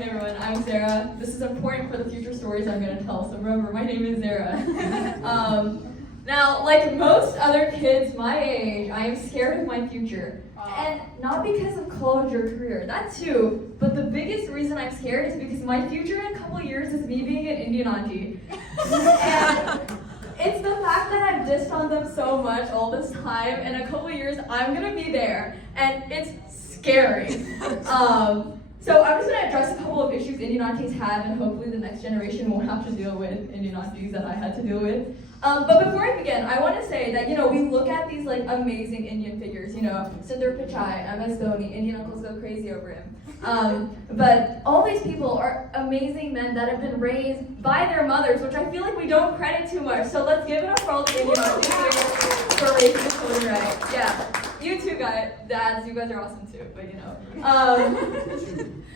Hey everyone, I'm Zehra. This is important for the future stories I'm going to tell, so remember, my name is Zehra. Now, like most other kids my age, I am scared of my future. And not because of college or career, that too, but the biggest reason I'm scared is because my future in a couple years is me being an Indian auntie. And it's the fact that I've dissed on them so much all this time, in a couple years I'm going to be there, and it's scary. So I'm just going to address a couple of issues Indian aunties have, and hopefully the next generation won't have to deal with Indian aunties that I had to deal with. But before I begin, I want to say that, we look at these like amazing Indian figures, Sundar Pichai, MS Dhoni, Indian uncles go crazy over him. But all these people are amazing men that have been raised by their mothers, which I feel like we don't credit too much. So let's give it up for all the Indian aunties for raising the children right. Yeah. You two guys, dads, you guys are awesome too, but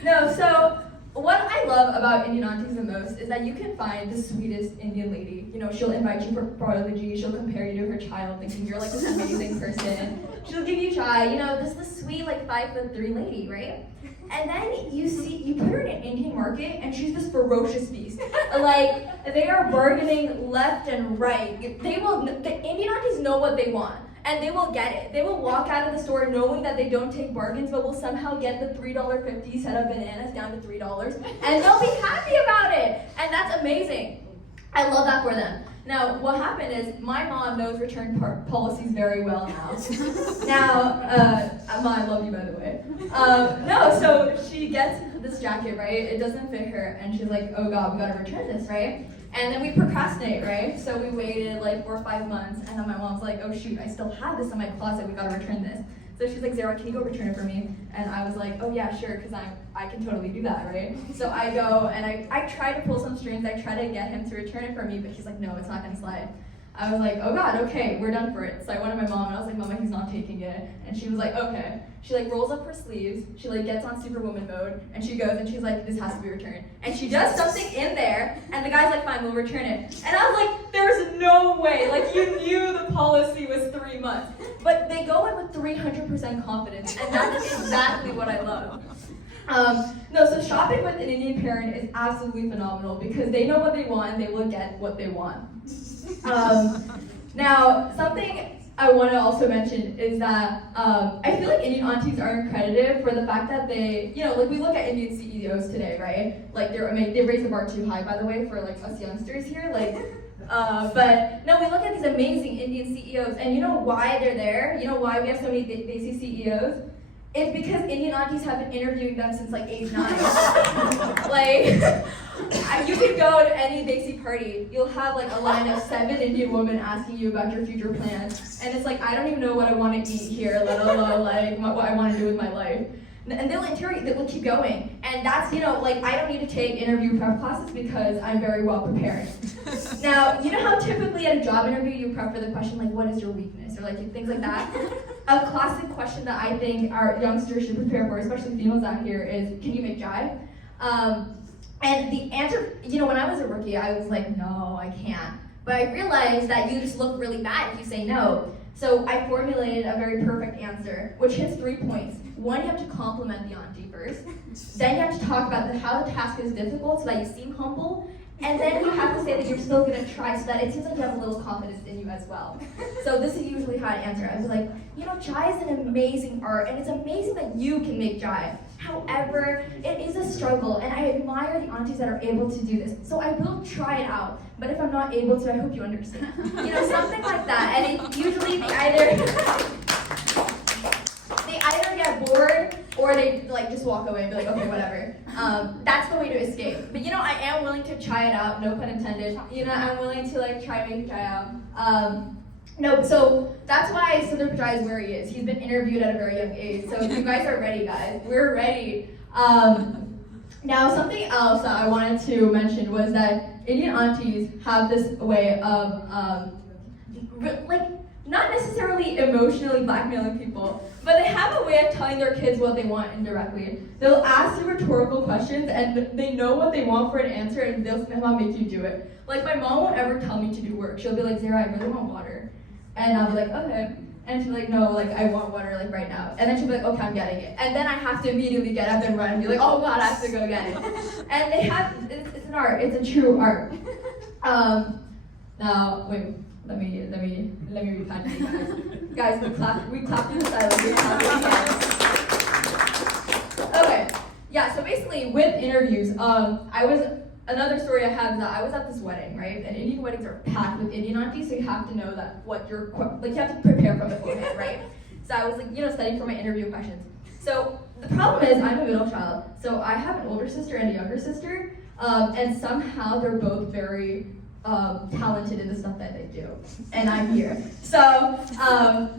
No, so what I love about Indian aunties the most is that you can find the sweetest Indian lady. She'll invite you for biology, she'll compare you to her child, thinking you're like this amazing person. She'll give you chai, this is the sweet like 5'3" lady, right? And then you put her in an Indian market and she's this ferocious beast. Like, they are bargaining left and right. The Indian aunties know what they want. And they will get it. They will walk out of the store knowing that they don't take bargains, but will somehow get the $3.50 set of bananas down to $3, and they'll be happy about it. And that's amazing. I love that for them. Now, what happened is my mom knows return policies very well now. Mom, I love you, by the way. So she gets this jacket, right? It doesn't fit her, and she's like, oh God, we gotta return this, right? And then we procrastinate, right? So we waited like 4 or 5 months, and then my mom's like, oh shoot, I still have this in my closet, we gotta return this. So she's like, Zehra, can you go return it for me? And I was like, oh yeah, sure, because I can totally do that, right? So I go, and I try to pull some strings, I try to get him to return it for me, but he's like, no, it's not gonna slide. I was like, oh God, okay, we're done for it. So I went to my mom, and I was like, Mama, he's not taking it. And she was like, okay. She like rolls up her sleeves, she like gets on Superwoman mode, and she goes and she's like, this has to be returned. And she does something in there, and the guy's like, fine, we'll return it. And I was like, there's no way, like you knew the policy was 3 months. But they go in with 300% confidence, and that is exactly what I love. So shopping with an Indian parent is absolutely phenomenal because they know what they want and they will get what they want. Now, something I want to also mention is that I feel like Indian aunties are accredited for the fact that they, like we look at Indian CEOs today, right? Like they raise the bar too high, by the way, for like us youngsters here. But no, we look at these amazing Indian CEOs, and you know why they're there? You know why we have so many Desi CEOs? It's because Indian aunties have been interviewing them since like age 9. You could go to any Desi party, you'll have like a line of 7 Indian women asking you about your future plans. And it's like, I don't even know what I want to eat here, let alone like what I want to do with my life. And they'll interrogate, they'll keep going. And that's, I don't need to take interview prep classes because I'm very well prepared. Now, you know how typically at a job interview you prep for the question like, what is your weakness? Or like things like that? A classic question that I think our youngsters should prepare for, especially females out here, is, can you make jive? And the answer, when I was a rookie, I was like, no, I can't. But I realized that you just look really bad if you say no. So I formulated a very perfect answer, which hits 3 points. 1, you have to compliment the auntie first. Then you have to talk about how the task is difficult so that you seem humble. And then you have to say that you're still going to try so that it seems like you have a little confidence in you as well. So this is usually how I answer. I was like, chai is an amazing art, and it's amazing that you can make chai. However, it is a struggle, and I admire the aunties that are able to do this. So I will try it out, but if I'm not able to, I hope you understand. Something like that. And usually they either get bored or they just walk away and be like, okay, whatever. That's the way to escape. But I am willing to try it out, no pun intended. I'm willing to try making chai out. So that's why Sundar Pichai is where he is. He's been interviewed at a very young age. So you guys are ready, guys. We're ready. Now, something else that I wanted to mention was that Indian aunties have this way of, not necessarily emotionally blackmailing people, but they have a way of telling their kids what they want indirectly. They'll ask you rhetorical questions, and they know what they want for an answer, and they'll somehow make you do it. Like, my mom won't ever tell me to do work. She'll be like, Zehra, I really want water. And I'll be like, okay. And she'll be like, no, like, I want water, like, right now. And then she'll be like, okay, I'm getting it. And then I have to immediately get up and run and be like, oh God, I have to go get it. And they have, it's an art, it's a true art. Now, wait, let me repack you guys. Guys, we clapped in silence, we clapped in silence. Okay, yeah, so basically with interviews, another story I have is that I was at this wedding, right? And Indian weddings are packed with Indian aunties, so you have to know that you have to prepare from beforehand, right? So I was like, studying for my interview questions. So the problem is I'm a middle child, so I have an older sister and a younger sister, and somehow they're both very talented in the stuff that they do, and I'm here. So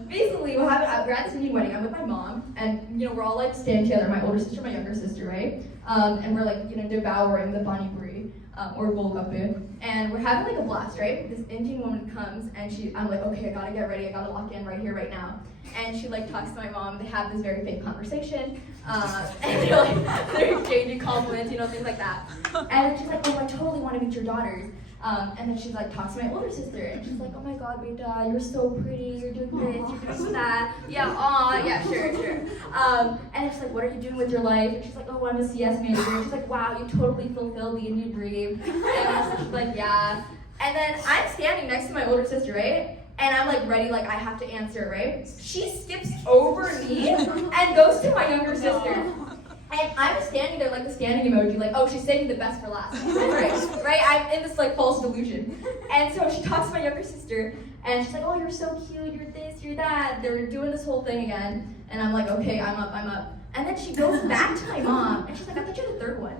basically, we're at this Indian wedding. I'm with my mom, and we're all like standing together. My older sister, my younger sister, right? And we're like devouring the pani puri or golgappe, and we're having like a blast, right? This Indian woman comes, and I'm like, okay, I gotta get ready. I gotta lock in right here, right now. And she like talks to my mom. They have this very fake conversation, and they're exchanging compliments, things like that. And then she's like, oh, I totally want to meet your daughters. And then she's like, talks to my older sister, and she's like, oh my God, Beta, you're so pretty, you're doing this, you're doing that. Yeah, yeah, sure. And then she's like, what are you doing with your life? And she's like, oh, I'm a CS major. And she's like, wow, you totally fulfilled the Indian dream. And she's like, yeah. And then I'm standing next to my older sister, right? And I'm like ready, like I have to answer, right? She skips over me and goes to my younger sister. And I'm standing there like the standing emoji, like, oh, she's saving the best for last, right? I'm in this like false delusion. And so she talks to my younger sister, and she's like, oh, you're so cute, you're this, you're that. They're doing this whole thing again. And I'm like, okay, I'm up. And then she goes back to my mom, and she's like, I thought you're the third one.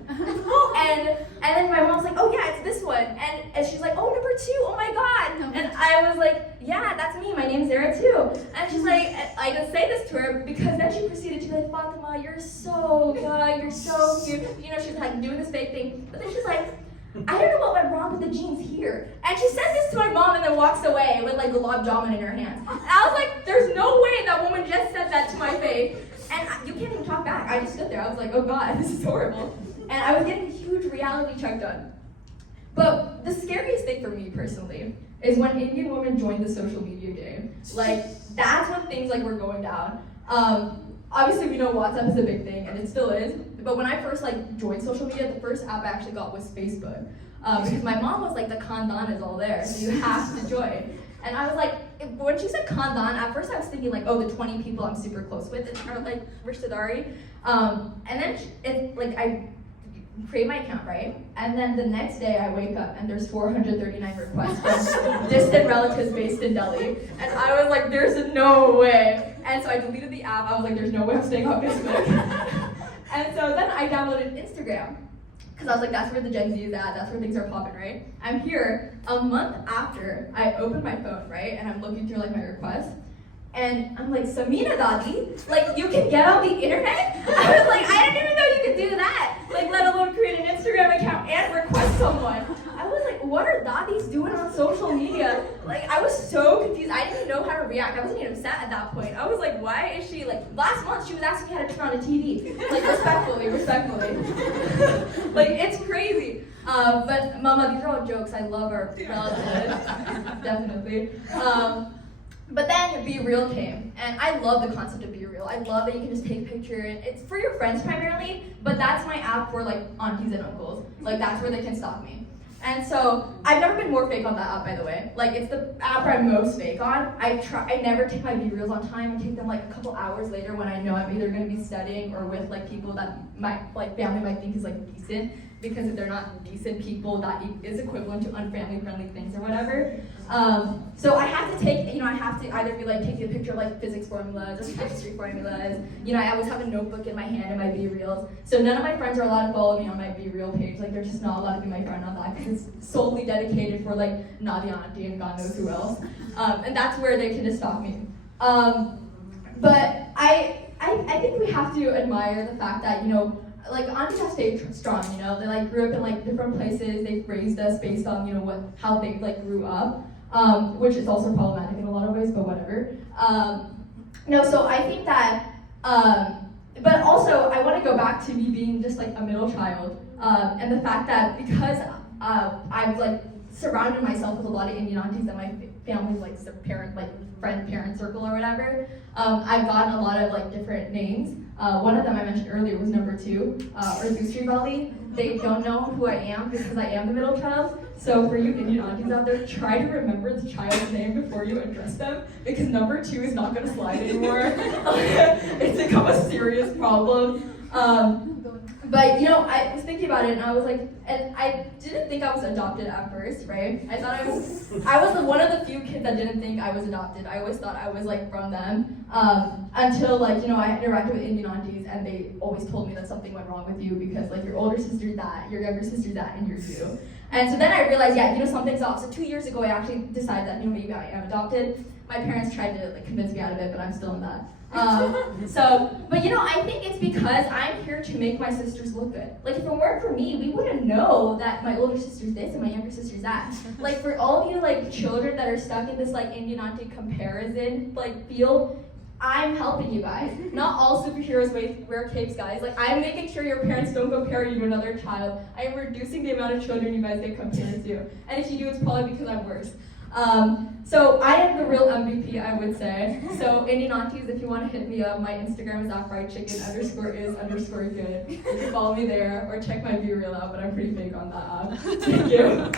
And then my mom's like, oh yeah, it's this one. And she's like, oh, number 2, oh my God. And I was like, yeah, that's me, my name's Zehra too. And she's like, I didn't say this to her, because then she proceeded to be like, Fatima, you're so good, you're so cute. She's like doing this fake thing. But then she's like, I don't know what went wrong with the jeans here. And she says this to my mom and then walks away with like gulab jamun in her hands. And I was like, there's no way that woman just said that to my face. And you can't even talk back. I just stood there. I was like, oh God, this is horrible. And I was getting a huge reality check done. But the scariest thing for me personally is when Indian women joined the social media game. Like, that's when things like were going down. Obviously we know WhatsApp is a big thing, and it still is. But when I first like joined social media, the first app I actually got was Facebook. Because my mom was like, the khandan is all there, so you have to join. And I was like, when she said khandan, at first I was thinking like, oh, the 20 people I'm super close with are like rishtadari. And then I create my account, right? And then the next day I wake up and there's 439 requests from distant relatives based in Delhi. And I was like, there's no way. And so I deleted the app. I was like, there's no way I'm staying on Facebook. And so then I downloaded Instagram. Because I was like, that's where the Gen Z is at, that's where things are popping, right? I'm here a month after I opened my phone, right? And I'm looking through like my requests. And I'm like, Samina Dadi, like you can get on the internet? I was like, I didn't even know you could do that. Like, let alone create an Instagram account and request someone. I was like, what are Dadis doing on social media? Like, I was so confused. I didn't even know how to react. I wasn't even upset at that point. I was like, why is she, like, last month she was asking me how to turn on a TV. Like, respectfully. Like, it's crazy. But Mama, these are all jokes. I love our relatives, definitely. But then Be Real came, and I love the concept of Be Real. I love that you can just take a picture, and it's for your friends primarily, but that's my app for like aunties and uncles. Like that's where they can stalk me. And so I've never been more fake on that app, by the way. Like it's the app I'm most fake on. I never take my Be Reals on time. I take them like a couple hours later when I know I'm either going to be studying or with like people that my like family might think is like decent. Because if they're not decent people, that is equivalent to unfamily-friendly things or whatever. So I have to take, I have to either be like taking a picture of like physics formulas or chemistry formulas. I always have a notebook in my hand in my Be Reals. So none of my friends are allowed to follow me on my Be Real page. Like they're just not allowed to be my friend on that because it's solely dedicated for like Nadia Auntie and God knows who else. And that's where they can just stalk me. But I think we have to admire the fact that, like aunties have stayed strong, they like grew up in like different places. They've raised us based on how they like grew up, which is also problematic in a lot of ways, but whatever. So I think that, but also I want to go back to me being just like a middle child, and the fact that because I've like surrounded myself with a lot of Indian aunties and my family's like friend-parent circle or whatever, I've gotten a lot of like different names. One of them I mentioned earlier was number 2, or Zustri Valley. They don't know who I am because I am the middle child. So for you Indian aunties out there, try to remember the child's name before you address them, because number 2 is not going to slide anymore. It's become a serious problem. But you know, I was thinking about it, and I was like, and I didn't think I was adopted at first, right? I thought I was one of the few kids that didn't think I was adopted. I always thought I was like from them, until like, you know, I interacted with Indian aunties, and they always told me that something went wrong with you because like your older sister's that, your younger sister's that, and you're you. And so then I realized, yeah, you know, something's off. So 2 years ago, I actually decided that, you know, maybe I am adopted. My parents tried to like convince me out of it, but I'm still in that. But you know, I think it's because I'm here to make my sisters look good. Like if it weren't for me, we wouldn't know that my older sister's this and my younger sister's that. Like for all of you like children that are stuck in this like Indian auntie comparison like field, I'm helping you guys. Not all superheroes wear capes, guys. Like I'm making sure your parents don't compare you to another child. I am reducing the amount of children you guys get compared to. And if you do, it's probably because I'm worse. So I am the real MVP, I would say. So Indian aunties, if you want to hit me up, my Instagram is @friedchicken_is_good. You can follow me there or check my BeReal out, but I'm pretty big on that app. Thank you.